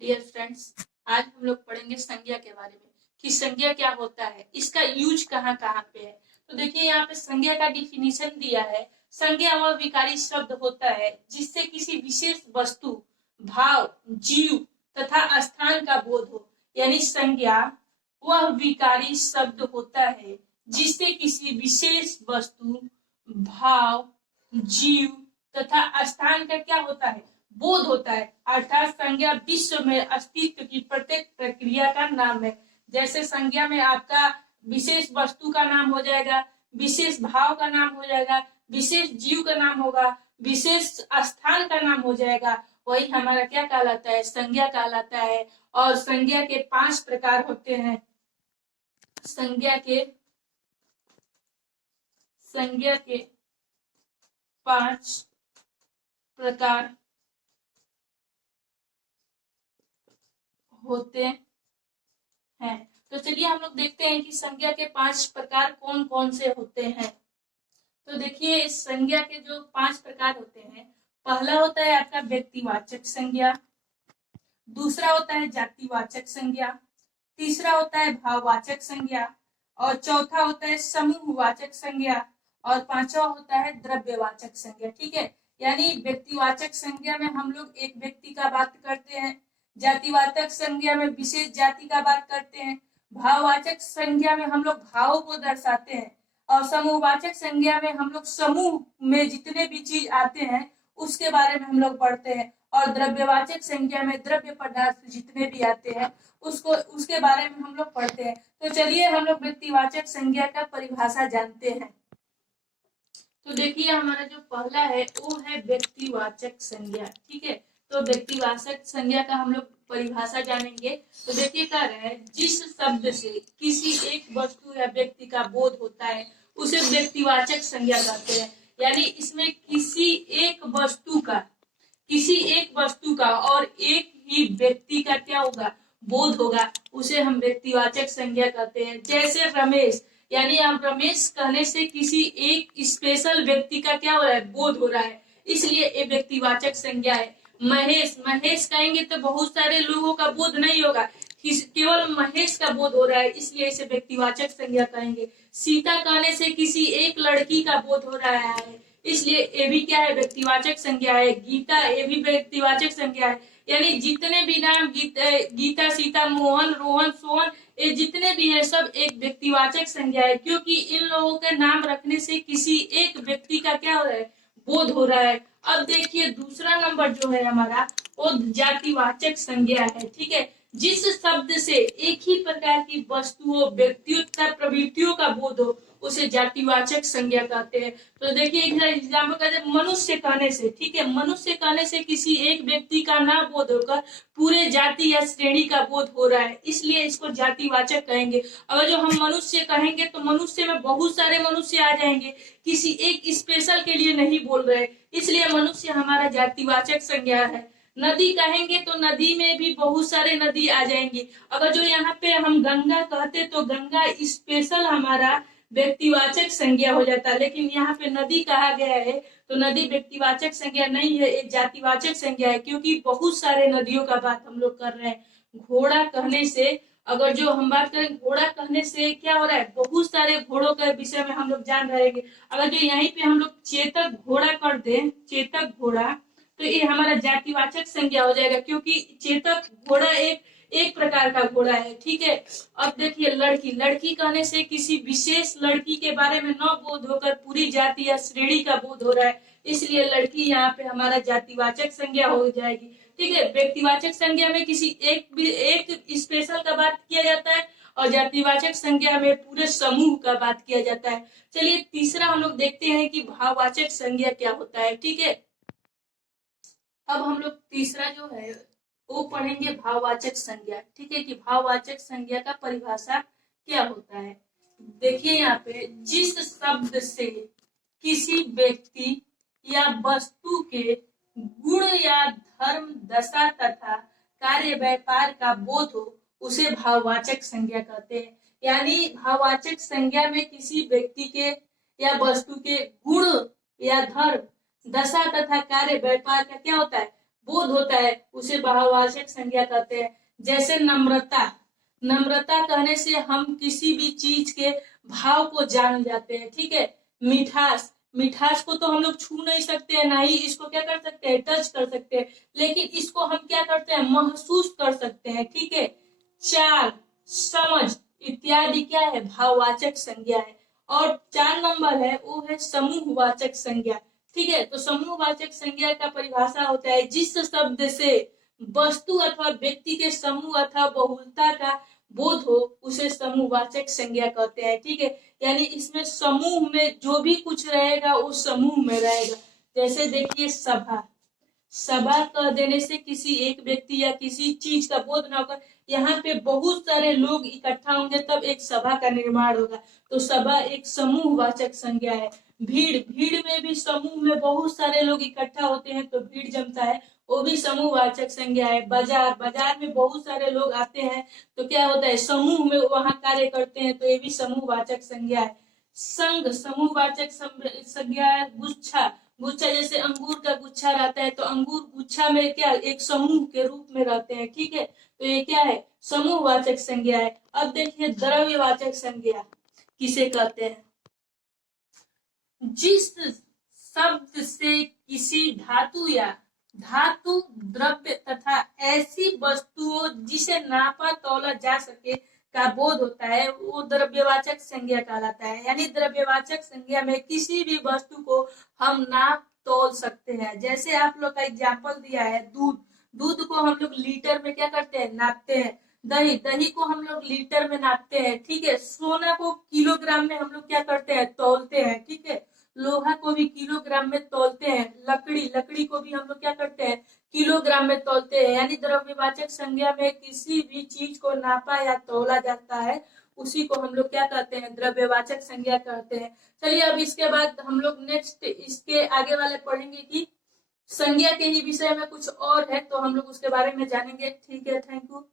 Dear friends, आज हम लोग पढ़ेंगे संज्ञा के बारे में कि संज्ञा क्या होता है, इसका यूज कहाँ कहाँ पे है। तो देखिए यहाँ पे संज्ञा का डिफिनीशन दिया है। संज्ञा वह विकारी शब्द होता है जिससे किसी विशेष वस्तु, भाव, जीव तथा स्थान का बोध हो। यानी संज्ञा वह विकारी शब्द होता है जिससे किसी विशेष वस्तु, भाव, जीव तथा स्थान का क्या होता है, बोध होता है। अर्थात संज्ञा विश्व में अस्तित्व की प्रत्येक प्रक्रिया का नाम है। जैसे संज्ञा में आपका विशेष वस्तु का नाम हो जाएगा, विशेष भाव का नाम हो जाएगा, विशेष जीव का नाम होगा, विशेष स्थान का नाम हो जाएगा। वही हमारा क्या कहलाता है, संज्ञा कहलाता है। और संज्ञा के 5 प्रकार होते हैं। संज्ञा के 5 प्रकार होते हैं। तो चलिए हम लोग देखते हैं कि संज्ञा के 5 प्रकार कौन कौन से होते हैं। तो देखिए इस संज्ञा के जो 5 प्रकार होते हैं, पहला होता है आपका व्यक्तिवाचक संज्ञा, दूसरा होता है जातिवाचक संज्ञा, तीसरा होता है भाववाचक संज्ञा, और चौथा होता है समूहवाचक संज्ञा, और पांचवा होता है द्रव्यवाचक संज्ञा। ठीक है, यानी व्यक्तिवाचक संज्ञा में हम लोग एक व्यक्ति का बात करते हैं, जातिवाचक संज्ञा में विशेष जाति का बात करते हैं, भाववाचक संज्ञा में हम लोग भाव को दर्शाते हैं, और समूहवाचक संज्ञा में हम लोग समूह में जितने भी चीज आते हैं उसके बारे में हम लोग पढ़ते हैं, और द्रव्यवाचक संज्ञा में द्रव्य पदार्थ जितने भी आते हैं उसके बारे में हम लोग पढ़ते हैं। तो चलिए हम लोग व्यक्तिवाचक संज्ञा का परिभाषा जानते हैं। तो देखिए हमारा जो पहला है वो है व्यक्तिवाचक संज्ञा। ठीक है, तो व्यक्तिवाचक संज्ञा का हम लोग परिभाषा जानेंगे। तो देखिए कह रहे हैं, जिस शब्द से किसी एक वस्तु या व्यक्ति का बोध होता है उसे व्यक्तिवाचक संज्ञा कहते हैं। यानी इसमें किसी एक वस्तु का और एक ही व्यक्ति का क्या होगा, बोध होगा, उसे हम व्यक्तिवाचक संज्ञा कहते हैं। जैसे रमेश, यानी आप रमेश कहने से किसी एक स्पेशल व्यक्ति का क्या हो रहा है, बोध हो रहा है, इसलिए ये व्यक्तिवाचक संज्ञा है। महेश कहेंगे तो बहुत सारे लोगों का बोध नहीं होगा, केवल महेश का बोध हो रहा है, इसलिए इसे व्यक्तिवाचक संज्ञा कहेंगे। सीता कहने से किसी एक लड़की का बोध हो रहा है, इसलिए ये भी क्या है, व्यक्तिवाचक संज्ञा है। गीता, ये भी व्यक्तिवाचक संज्ञा है। यानी जितने भी नाम गीता, सीता, मोहन, रोहन, सोहन, ये जितने भी है सब एक व्यक्तिवाचक संज्ञा है, क्योंकि इन लोगों के नाम रखने से किसी एक व्यक्ति का क्या हो रहा है, बोध हो रहा है। अब देखिए दूसरा नंबर जो है हमारा वो जातिवाचक संज्ञा है। ठीक है, जिस शब्द से एक ही प्रकार की वस्तुओं, व्यक्तियों तथा प्रवृत्तियों का बोध हो उसे जातिवाचक संज्ञा कहते हैं। तो देखिए एग्जाम्पल कहते हैं मनुष्य कहने से। ठीक है, मनुष्य कहने से किसी एक व्यक्ति का ना बोध होकर पूरे जाति या श्रेणी का बोध हो रहा है, इसलिए इसको जातिवाचक कहेंगे। अगर जो हम मनुष्य कहेंगे तो मनुष्य में बहुत सारे मनुष्य आ जाएंगे, किसी एक स्पेशल के लिए नहीं बोल रहे, इसलिए मनुष्य हमारा जातिवाचक संज्ञा है। नदी कहेंगे तो नदी में भी बहुत सारे नदी आ जाएंगी। अगर जो यहाँ पे हम गंगा कहते तो गंगा स्पेशल हमारा व्यक्तिवाचक संज्ञा हो जाता है, लेकिन यहाँ पे नदी कहा गया है तो नदी व्यक्तिवाचक संज्ञा नहीं है, एक जातिवाचक संज्ञा है, क्योंकि बहुत सारे नदियों का बात हम लोग कर रहे हैं। घोड़ा कहने से, अगर जो हम बात करें घोड़ा कहने से क्या हो रहा है, बहुत सारे घोड़ों के विषय में हम लोग जान रहे हैं। अगर जो यहीं पे हम लोग चेतक घोड़ा कर दे, चेतक घोड़ा, तो ये हमारा जातिवाचक संज्ञा हो जाएगा, क्योंकि चेतक घोड़ा एक प्रकार का घोड़ा है। ठीक है, अब देखिए लड़की कहने से किसी विशेष लड़की के बारे में न बोध होकर पूरी जाति या श्रेणी का बोध हो रहा है, इसलिए लड़की यहाँ पे हमारा जातिवाचक संज्ञा हो जाएगी। ठीक है, व्यक्तिवाचक संज्ञा में किसी एक स्पेशल का बात किया जाता है, और जातिवाचक संज्ञा में पूरे समूह का बात किया जाता है। चलिए तीसरा हम लोग देखते हैं कि भाववाचक संज्ञा क्या होता है। ठीक है, अब हम लोग तीसरा जो है वो पढ़ेंगे भाववाचक संज्ञा। ठीक है, कि भाववाचक संज्ञा का परिभाषा क्या होता है। देखिए यहाँ पे, जिस शब्द से किसी व्यक्ति या वस्तु के गुण या धर्म, दशा तथा कार्य व्यापार का बोध हो उसे भाववाचक संज्ञा कहते हैं। यानी भाववाचक संज्ञा में किसी व्यक्ति के या वस्तु के गुण या धर्म, दशा तथा कार्य व्यापार का क्या होता है, बोध होता है उसे भाववाचक संज्ञा कहते हैं। जैसे नम्रता, नम्रता कहने से हम किसी भी चीज के भाव को जान जाते हैं, ठीक है। मिठास, मिठास को तो हम लोग छू नहीं सकते हैं, ना ही इसको क्या कर सकते हैं, टच कर सकते हैं, लेकिन इसको हम क्या करते हैं, महसूस कर सकते हैं, ठीक है। चाल, समझ इत्यादि क्या है, भाववाचक संज्ञा है। और 4 नंबर है वो है समूहवाचक संज्ञा, ठीक है। तो समूहवाचक संज्ञा का परिभाषा होता है जिस शब्द से वस्तु अथवा व्यक्ति के समूह अथवा बहुलता का बोध हो उसे समूहवाचक संज्ञा कहते हैं, ठीक है। यानी इसमें समूह में जो भी कुछ रहेगा उस समूह में रहेगा। जैसे देखिए सभा, सभा कह देने से किसी एक व्यक्ति या किसी चीज का बोध न होकर यहाँ पे बहुत सारे लोग इकट्ठा होंगे तब एक सभा का निर्माण होगा। तो सभा एक समूहवाचक संज्ञा है। भीड़, भीड़ में भी समूह में बहुत सारे लोग इकट्ठा होते हैं तो भीड़ जमता है, वो भी समूहवाचक संज्ञा है। बाजार, बाजार में बहुत सारे लोग आते हैं तो क्या होता है, समूह में वहां कार्य करते हैं तो ये भी समूहवाचक संज्ञा है। संघ समूहवाचक संज्ञा है। गुच्छा, गुच्छा जैसे अंगूर का गुच्छा रहता है तो अंगूर गुच्छा में क्या एक समूह के रूप में रहते हैं, ठीक है। तो ये क्या है, समूहवाचक संज्ञा है। अब देखिए द्रव्यवाचक संज्ञा किसे कहते हैं, जिस शब्द से किसी धातु या धातु, द्रव्य तथा ऐसी वस्तुओं जिसे नापा तौला जा सके का बोध होता है वो द्रव्यवाचक संज्ञा कहलाता है। यानी द्रव्यवाचक संज्ञा में किसी भी वस्तु को हम नाप तौल सकते हैं। जैसे आप लोग का एग्जाम्पल दिया है दूध, दूध को हम लोग लीटर में क्या करते हैं, नापते हैं। दही, दही को हम लोग लीटर में नापते हैं, ठीक है। सोना को किलोग्राम में हम लोग क्या करते हैं, तौलते हैं, ठीक है। लोहा को भी किलोग्राम में तौलते हैं। लकड़ी, लकड़ी को भी हम लोग क्या करते हैं, किलोग्राम में तौलते हैं। यानी द्रव्यवाचक संज्ञा में किसी भी चीज को नापा या तौला जाता है उसी को हम लोग क्या कहते हैं, द्रव्यवाचक संज्ञा कहते हैं। चलिए अब इसके बाद हम लोग नेक्स्ट इसके आगे वाले पढ़ेंगे कि संज्ञा के ही विषय में कुछ और है तो हम लोग उसके बारे में जानेंगे, ठीक है। Thank you.